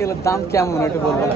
এগুলোর দাম কেমন একটু বলবেন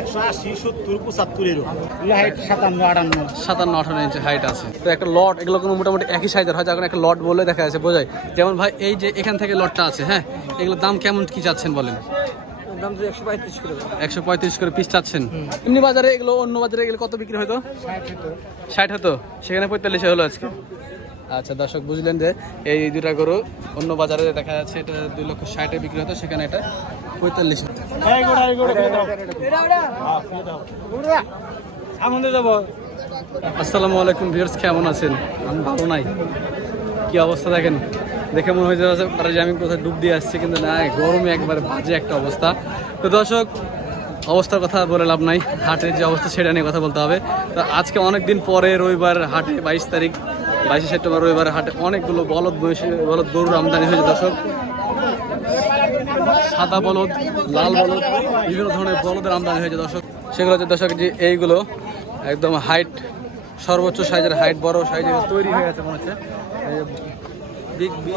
একশো আশি সত্তর পঁচাত্তর এরকম হাইট সাতান্ন আটান্ন সাতান্ন ইঞ্চি হাইট আছে। তো একটা লট এগুলো কোনো মোটামুটি একই সাইজের হয় যখন একটা লট বলে দেখা যাচ্ছে বোঝায়। যেমন ভাই এই যে এখান থেকে লটটা আছে হ্যাঁ? এগুলোর দাম কেমন কি চাচ্ছেন বলেন? দাম তো একশো পঁয়ত্রিশ করে একশো পঁয়ত্রিশ করে পিস চাচ্ছেন। এমনি বাজারে এগুলো অন্য বাজারে এগুলো কত বিক্রি হতো ষাট হতো সেখানে পঁয়তাল্লিশে হলো আজকে। আচ্ছা দর্শক বুঝলেন যে এই দুটা গরু অন্য বাজারে দেখা যাচ্ছে এটা দুই লক্ষ ষাটে বিক্রি হতো সেখানে এটা পঁয়তাল্লিশ হতো। এই গোড়া এই গোড়া ফেলে দাও। সামনে যাব। আসসালামু আলাইকুম ভিউয়ার্স কেমন আছেন? আমি ভালো নাই। কি অবস্থা দেখেন? দেখে মনে হয়েছে যে আমি কোথায় ডুব দিয়ে আসছি কিন্তু না গরমে একবারে বাজে একটা অবস্থা। তো দর্শক অবস্থার কথা বলে লাভ নাই। হাটের যে অবস্থা সেটা নিয়ে কথা বলতে হবে। তো আজকে অনেক দিন পরে রবিবার হাটে বাইশ তারিখ। বাইশে সেপ্টেম্বর রবিবার হাটে অনেকগুলো বলদ বয়সী বলদ গরুর আমদানি হয়েছে, দর্শক। সাদা বলদ, লাল বলদ, বিভিন্ন ধরনের বলদের আমদানি হয়েছে, দর্শক। সেগুলো হচ্ছে, দর্শক, যে এইগুলো একদম হাইট সর্বোচ্চ সাইজের হাইট বড় সাইজের তৈরি হয়ে গেছে, মনে হচ্ছে। বিগ বি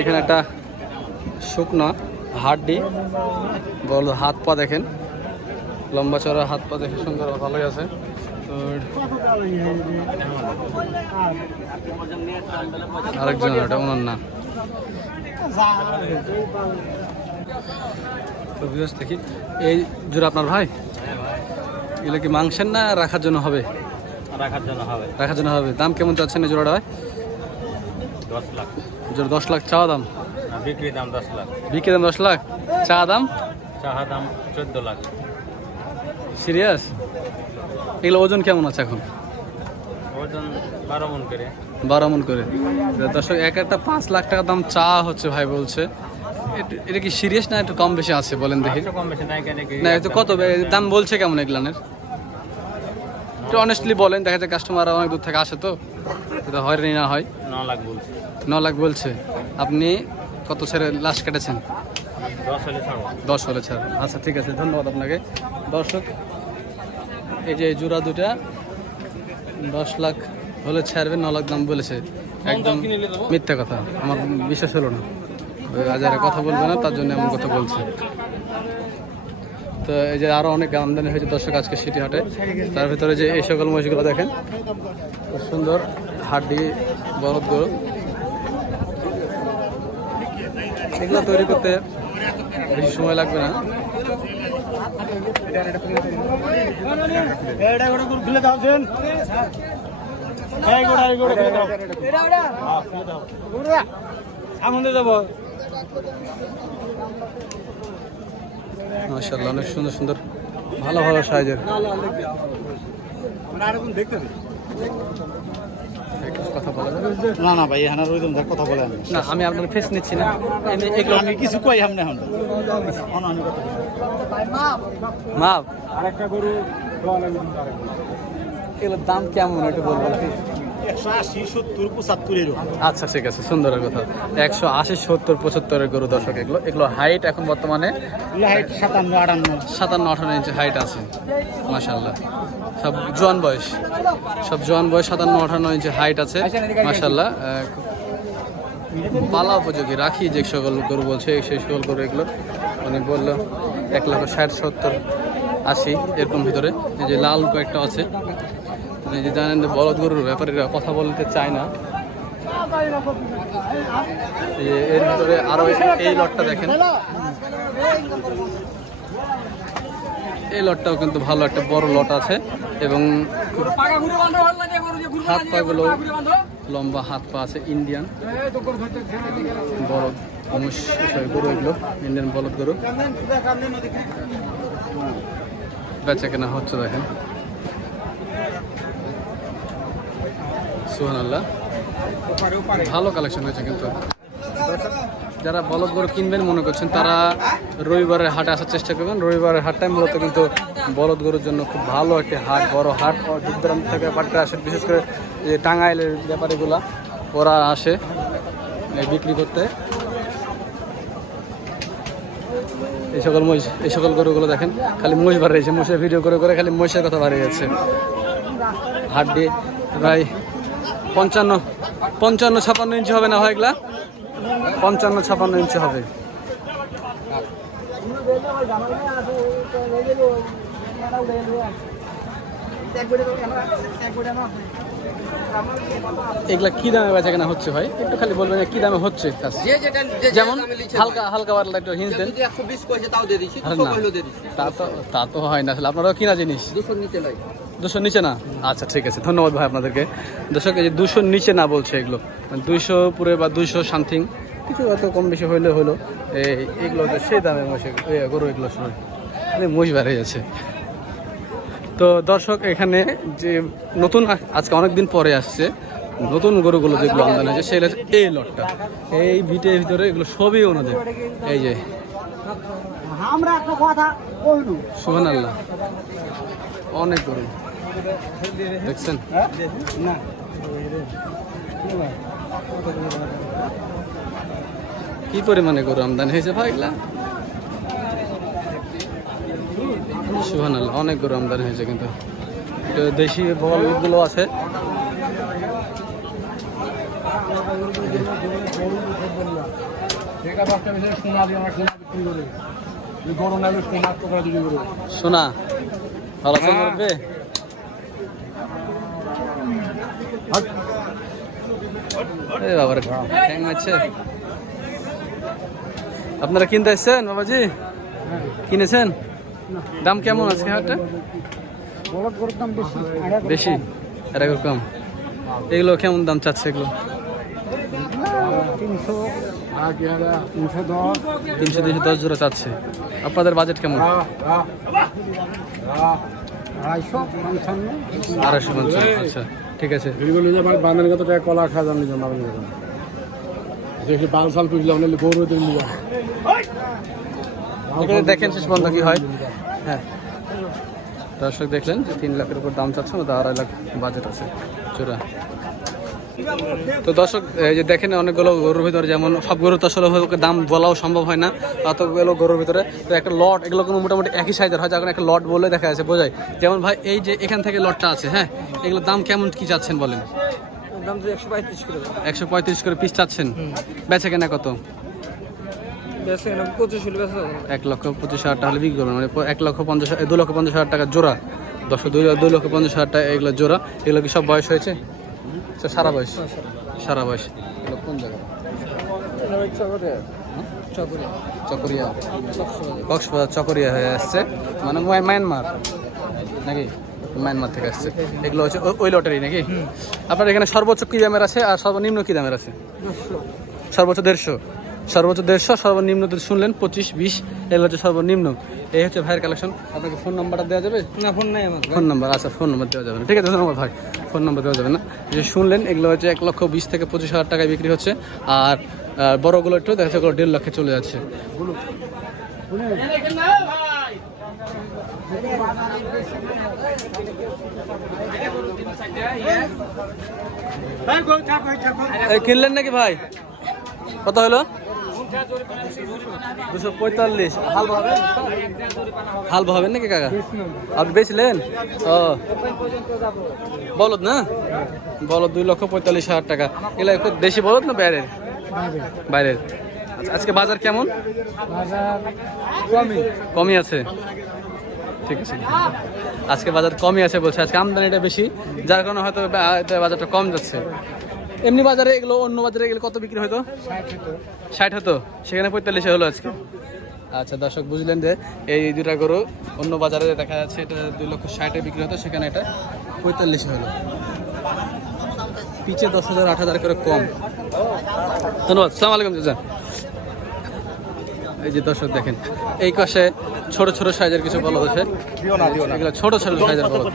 এখানে একটা শুকনা হাড্ডি বড় হাত পা দেখেন। লম্বা চড়া হাত পা দেখে সুন্দর ভালোই আছে। আরেকজন ওটা ওনার না। তো দেখি। এই জোড়া আপনার ভাই? এগুলো কি মাংসের না রাখার জন্য হবে? রাখার জন্য হবে। রাখার জন্য হবে। দাম কেমন চাচ্ছেন এই জোড়াটা ভাই দশ লাখ। জোড়া দশ লাখ চাওয়া দাম? বিক্রি দাম দশ লাখ। বিক্রি দাম দশ লাখ চা দাম? চাহা দাম চোদ্দ লাখ। সিরিয়াস? এগুলো ওজন কেমন আছে এখন? ওজন বারো মন করে। বারো মন করে। দর্শক এক একটা পাঁচ লাখ টাকা দাম চা হচ্ছে ভাই বলছে। এটা- কি সিরিয়াস না একটু কম বেশি আছে বলেন দেখি? না একটু কত? দাম বলছে কেমন এগুলানের একটু অনেস্টলি বলেন দেখা যায় কাস্টমার অনেক দূর থেকে আসে তো। এটা হয়রানি না হয়? ন লাখ বলছি। ন লাখ বলছে। আপনি কত ছেড়ে লাস্ট কেটেছেন? দশ হলে ছাড়বো। দশ হলে ছাড়। আচ্ছা ঠিক আছে ধন্যবাদ আপনাকে। দর্শক এই যে জোড়া দুটা দশ লাখ হলে ছাড়বে ন লাখ দাম বলেছে। একদম মিথ্যা কথা আমার বিশ্বাস হলো না। বাজারে কথা বলবে না তার জন্য এমন কথা বলছে। তো এই যে আরও অনেক আমদানি হয়েছে দর্শক আজকে সিটি হাটে তার ভিতরে যে এই সকল মহিষগুলো দেখেন খুব সুন্দর হাড্ডি বলদ গরু। এগুলো তৈরি করতে বেশি সময় লাগবে না। গোড়া করে ফেলে দাও সেন এই গোড়া এই গোড়া ফেলে দাও হ্যাঁ, ফেলে দাও সামনে যাব মাশাআল্লাহ অনেক সুন্দর সুন্দর ভালো ভালো সাইজের। একটু কথা বলা যাবে? না না ভাই এখানে ওই দেখ কথা বলে আমি। না আমি আপনার ফেস নিচ্ছি না। এমনি এগুলো আমি কিছু কই আমি এখন? মাপ আরেকটা গরু এগুলোর দাম কেমন একটু বলবেন একশো আশি সত্তর পঁচাত্তর আচ্ছা ঠিক আছে সুন্দরের কথা। একশো আশি সত্তর পঁচাত্তরের গরু দর্শক এগুলো এগুলো হাইট এখন বর্তমানে? হাইট সাতান্ন আটান্ন। সাতান্ন আঠান্ন ইঞ্চি হাইট আছে মাশাল্লাহ সব জোয়ান বয়স। সব জোয়ান বয়স সাতান্ন আঠান্ন ইঞ্চি হাইট আছে মাশাল্লাহ আহ, পালা উপযোগী রাখি যে সকল গরু বলছে সেই সকল গরু এগুলো। উনি বলল এক লক্ষ ষাট সত্তর আশি এরকম ভিতরে। এই যে লাল কয়েকটা আছে এই যে জানেন যে বলদ গরুর ব্যাপারে কথা বলতে চায় না। এর ভিতরে আরও এই লটটা দেখেন। এই লটটাও কিন্তু ভালো একটা বড় লট আছে এবং হাত পাগুলো লম্বা হাত পা আছে ইন্ডিয়ান। বলদ সরি গরু এগুলো, ইন্ডিয়ান বলদ গরু। বেচা কেনা হচ্ছে দেখেন। ভালো কালেকশন হয়েছে কিন্তু। যারা বলদ গরু কিনবেন মনে করছেন, তারা রবিবারের হাটে আসার চেষ্টা করবেন। রবিবারের হাটটাই মূলত কিন্তু বলদ গরুর জন্য খুব ভালো একটি হাট, বড় হাট। দূর দূরান্ত থেকে পাটটা আসে, বিশেষ করে যে টাঙ্গাইলের ব্যাপারীগুলা, ওরা আসে বিক্রি করতে। এই সকল মহিষ, এই সকল গরুগুলো দেখেন, খালি মহিষ বাড়িয়েছে, মহিষের ভিডিও করে করে খালি মহিষের কথা বাড়িয়ে যাচ্ছে হাড্ডি প্রায় পঞ্চান্ন পঞ্চান্ন ছাপান্ন ইঞ্চি হবে না হয় এগুলা? পঞ্চান্ন ছাপান্ন ইঞ্চি হবে। এগুলা কি দামে বেচা কেনা হচ্ছে ভাই? একটু খালি বলবেন কি দামে হচ্ছে যেমন হালকা হালকা পাতলা একটু হিন্স দেন। তা তো তা তো হয় না আসলে আপনারাও কিনা জিনিস। দুশোর নিচে নয় দুশোর নিচে না? আচ্ছা ঠিক আছে। ধন্যবাদ ভাই আপনাদেরকে। দর্শক এই যে দুশোর নিচে না বলছে এগুলো মানে দুইশো পুরে বা দুইশো সামথিং কিছু হয়তো কম বেশি হইলে হলো। এই এগুলো তো সেই দামে মহিষ গরু এগুলো সময় মহিষ বেড়ে যাচ্ছে। তো দর্শক এখানে যে নতুন আজকে অনেক দিন পরে আসছে নতুন গরুগুলো যেগুলো আমদানি হয়েছে সেগুলো হচ্ছে এই লটটা। এই বিটের ভিতরে এগুলো সবই ওনাদের। এই যে আমরা একটা কথা কইলু সুহান আল্লাহ অনেক গরু। দেখছেন? না। কি পরিমাণে গরু আমদানি হয়েছে ভাই এগুলা? সুহান অনেক গরু আমদানি হয়েছে কিন্তু। দেশি বলগুলো আছে। সোনা। দিয়ে আমার সোনা বিক্রি করে এই গরম নাইলে সোনা টোকরা বিক্রি করে সোনা ভালো আছে মুরব্বি? এ মারছে। আপনারা কিনতে এসছেন, বাবাজি? কিনেছেন? দাম কেমন আছে হাটটা? বেশি কম। এগুলো কেমন দাম চাচ্ছে এগুলো? তিনশো তিনশো দশ জোড়া চাচ্ছে। আপনাদের বাজেট কেমন? আড়াইশো আচ্ছা। ঠিক আছে। এগুলো যাবার বান্ধানি কত টাকা কলা খা জানি কত দেখি বাল সাল তুললাম নাহলে গৌরব নিয়ে যাও। এখানে দেখেন শেষ বন্ধ কি হয়। হ্যাঁ। দর্শক দেখলেন যে তিন লাখের উপর দাম চাচ্ছে আমাদের আড়াই লাখ বাজেট আছে। চূড়া তো দর্শক এই যে দেখেন অনেকগুলো গরুর ভিতরে যেমন সব গরু তো আসলে দাম বলাও সম্ভব হয় না অতগুলো গরুর ভিতরে। তো একটা লট এগুলো কোনো মোটামুটি একই সাইজের হয় যখন একটা লট বলে দেখা যাচ্ছে বোঝায়। যেমন ভাই এই যে এখান থেকে লটটা আছে হ্যাঁ? এগুলোর দাম কেমন কি চাচ্ছেন বলেন? একশো পঁয়ত্রিশ করে পিস চাচ্ছেন? বেচে কেনা কত? এক লক্ষ পঁচিশ হাজার টাকা বিক্রি করবেন মানে এক লক্ষ পঞ্চাশ দু লক্ষ পঞ্চাশ হাজার টাকা জোড়া। দশ দুই দুই লক্ষ পঞ্চাশ হাজার টাকা এগুলো জোড়া। এগুলো কি সব বয়স হয়েছে? তো সারা বয়স? সারা বয়স। কোন জায়গা চকরিয়া। চকরিয়া। কক্সবাজার চকরিয়া হয়ে আসছে। মানে মায়- মায়ানমার। নাকি? মায়ানমার থেকে আসছে। এগুলো হচ্ছে ও- ওই লটারি নাকি? আপনার এখানে সর্বোচ্চ কি দামের আছে আর সর্বনিম্ন কি দামের আছে? সর্বোচ্চ দেড়শো। সর্বোচ্চ দেড়শো সর্বনিম্ন শুনলেন পঁচিশ বিশ এগুলো হচ্ছে সর্বনিম্ন। এই হচ্ছে ভাইয়ের কালেকশন আপনাকে ফোন নাম্বারটা দেওয়া যাবে? না ফোন নাই আমার। ফোন নাম্বার আচ্ছা ফোন নাম্বার দেওয়া যাবে না। ঠিক আছে ধন্যবাদ ভাই। ফোন নাম্বার দেওয়া যাবে না। যে শুনলেন এগুলো হচ্ছে এক লক্ষ বিশ থেকে পঁচিশ হাজার টাকায় বিক্রি হচ্ছে। আর বড়গুলো একটু দেখা যাচ্ছে দেড় লক্ষে চলে যাচ্ছে। কিনলেন নাকি ভাই? কত হলো? দুশো পঁয়তাল্লিশ। হাল ভাবেন হাল ভাবেন নাকি কাকা? আপনি বেচলেন? ও। বলদ না? বলদ দুই লক্ষ পঁয়তাল্লিশ হাজার টাকা। এগুলো একটু দেশি বলদ না বাইরের? বাইরের। আচ্ছা, আজকে বাজার কেমন? কমই আছে। ঠিক আছে। আজকে বাজার কমই আছে বলছে। আজকে আমদানিটা বেশি। যার কারণে হয়তো বাজারটা কম যাচ্ছে। এমনি বাজারে এগুলো অন্য বাজারে এগুলো কত বিক্রি হতো? ষাট হতো। সেখানে পঁয়তাল্লিশে হলো আজকে। আচ্ছা দর্শক বুঝলেন যে এই দুটা গরু অন্য বাজারে দেখা যাচ্ছে এটা দুই লক্ষ ষাটে বিক্রি হতো সেখানে এটা পঁয়তাল্লিশে হলো। পিছে দশ হাজার আট হাজার করে কম। ধন্যবাদ সালাম আলাইকুম চাচা। এই যে দর্শক দেখেন এই পাশে ছোট ছোট সাইজের কিছু বলদ আছে। এগুলো ছোট ছোট সাইজের বলদ।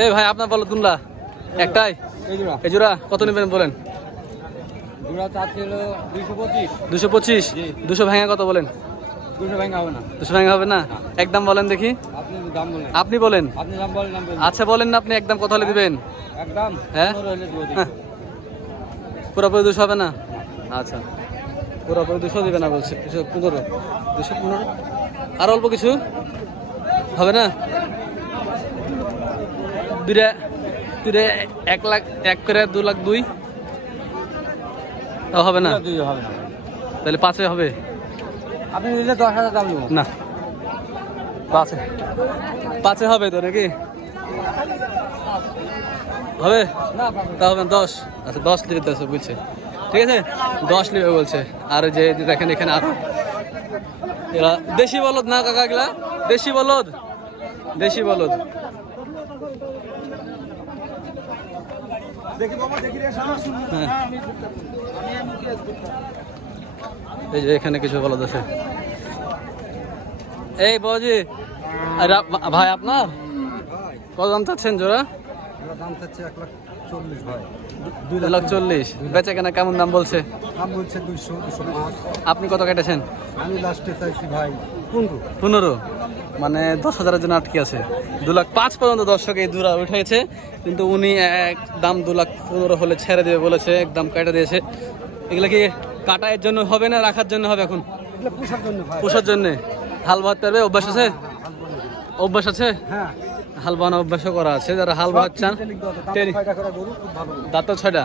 এ ভাই আপনার বলদ কোনলা একটাই? এই জোড়া। কত নেবেন বলেন? দুশো পঁচিশ? দুশো ভাঙা কত বলেন? দুশো ভাঙা হবে না। দুশো ভাঙা হবে না? একদম বলেন দেখি। আপনি বলেন। আচ্ছা বলেন না আপনি একদম কত হলে দিবেন? একদম হ্যাঁ? হ্যাঁ। পুরোপুরি দুশো হবে না? আচ্ছা। পুরোপুরি দুশো দিবে না বলছে। দুশো পনেরো। দুশো পনেরো। আর অল্প কিছু? হবে না? দুইটা দুইটা এক লাখ এক করে দু লাখ দুই। তাও হবে না? দুই হবে না। তাহলে পাঁচে হবে? আপনি নিলে দশ হাজার দাম দেবো। না। পাঁচে। পাঁচে হবে তো নাকি? হবে? না তা হবে দশ? আচ্ছা দশ লিবে দশ বলছে ঠিক আছে? দশ লিবে বলছে। আর যে দেখেন এখানে আরও। দেশি বলদ না কাকা এগুলা? দেশি বলদ? দেশি বলদ। এই যে এখানে কিছু বলদ আছে এই আরে ভাই আপনার? কত দাম চাচ্ছেন জোড়া? দাম চাচ্ছে এক লাখ চল্লিশ ভাই। দুই লাখ চল্লিশ। বেচে কেনা কেমন দাম বলছে? দাম বলছে দুইশো দুশো আপনি কত কেটেছেন? আমি লাস্টে চাইছি ভাই পনেরো। পনেরো? মানে দশ হাজারের জন্য আটকে আছে। দু লাখ পাঁচ পর্যন্ত দর্শক এই দূরা উঠেছে। কিন্তু উনি এক দাম দু লাখ পনেরো হলে ছেড়ে দেবে বলেছে একদম কেটে দিয়েছে। এগুলো কি কাটায়ের জন্য হবে না রাখার জন্য হবে এখন? পোষার জন্য হাল বাঁধতে পারবে? অভ্যাস আছে? অভ্যাস আছে? হ্যাঁ। হাল বানা অভ্যাসও করা আছে। যারা হাল বাঁধ চান দাঁত ছয়টা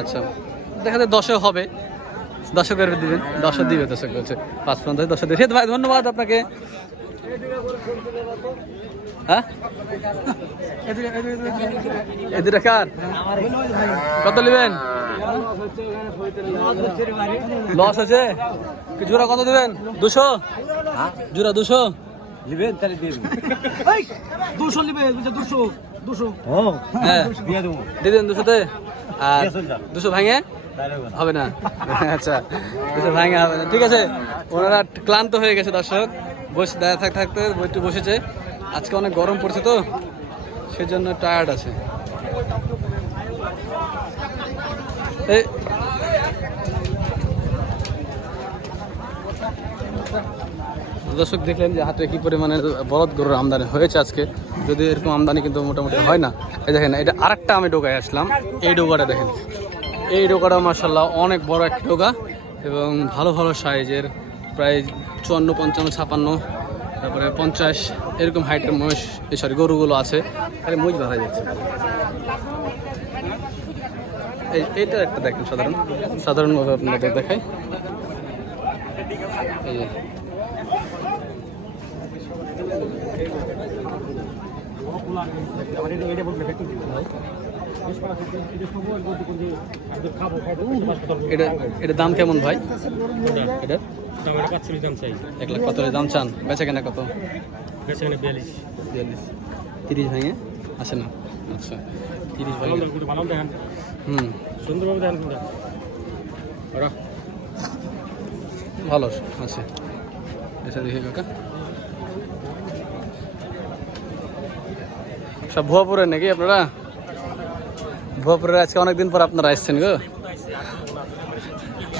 আচ্ছা। দেখা যায় দশে হবে। দশকের দিবেন দশে দিবে দশক বলছে। পাঁচ পর্যন্ত দশে দিবে। ভাই ধন্যবাদ আপনাকে। হ্যাঁ এদিকে কার? কত নেবেন? লস আছে কি জোড়া কত দিবেন? দুশো? জোড়া দুশো? নেবেন তাহলে দিয়ে দুশো নেবে দুশো দুশো। হ্যাঁ। দিয়ে দেবো। দিয়ে দিন দুশোতে? আর দুশো ভাঙে? হবে না। আচ্ছা দুশো ভাঙে হবে না। ঠিক আছে ওনারা ক্লান্ত হয়ে গেছে দর্শক। বসে দাঁড়িয়ে থাকতে থাকতে একটু বসেছে। আজকে অনেক গরম পড়ছে তো, সেজন্য টায়ার্ড আছে। দর্শক দেখলেন যে হাতে কি পরিমাণে বলদ গরুর আমদানি হয়েছে আজকে। যদি এরকম আমদানি কিন্তু মোটামুটি হয় না। এই দেখেন, এটা আরেকটা আমি ডোকায় আসলাম। এই ডোকাটা দেখেন। এই ডোকাটা মার্শাল্লাহ অনেক বড় একটা ডোকা এবং ভালো ভালো সাইজের প্রায় চুয়ান্ন, পঞ্চান্ন, ছাপান্ন, তারপরে পঞ্চাশ, এরকম হাইটের মহিষ সরি গরুগুলো আছে। খালি মহিষ বাঁধা যাচ্ছে। এই, এইটা একটা দেখেন সাধারণ সাধারণভাবে আপনাদের দেখাই। এটা এটা দাম কেমন ভাই? এটা? এক লাখ কত দাম চান। বেচা কেনা কত? বিয়াল্লিশ। তিরিশ ভেঙে? আসে না। আচ্ছা। তিরিশ ভেঙে। হুম। সুন্দরভাবে ভালো আছে। এসে দেখি কাকা। সব ভুয়াপুরের নাকি আপনারা? ভুয়াপুরের আজকে অনেকদিন পর আপনারা আসছেন গো।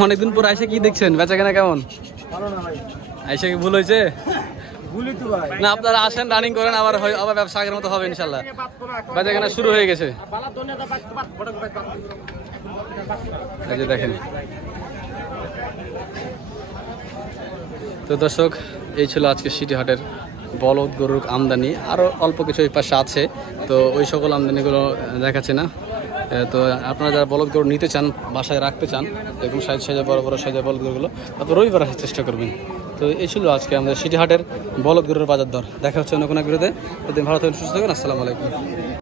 অনেকদিন পর এসে কি দেখছেন? বেচা কেনা কেমন? এসে কি ভুল হয়েছে? না আপনারা আসেন রানিং করেন আবার আবার ব্যবসা আগের মতো হবে ইনশাল্লাহ। বেচা কেনা শুরু হয়ে গেছে। এই যে দেখেন। তো দর্শক এই ছিল আজকে সিটি হাটের বলদ গরুর আমদানি। আরও অল্প কিছু এই পাশে আছে। তো ওই সকল আমদানিগুলো দেখাচ্ছে না। তো আপনারা যারা বলদ গরু নিতে চান, বাসায় রাখতে চান এরকম সাইজ, সাইজে বড় বড় সাইজে বলদ গরুগুলো আপনার রবিবার আসার চেষ্টা করবেন। তো এই ছিল আজকে আমাদের সিটি হাটের বলদ গরুর বাজার দর। দেখা হচ্ছে অন্য কোনো বিরোধে ভালো থাকবেন সুস্থ থাকবেন আসসালামু আলাইকুম।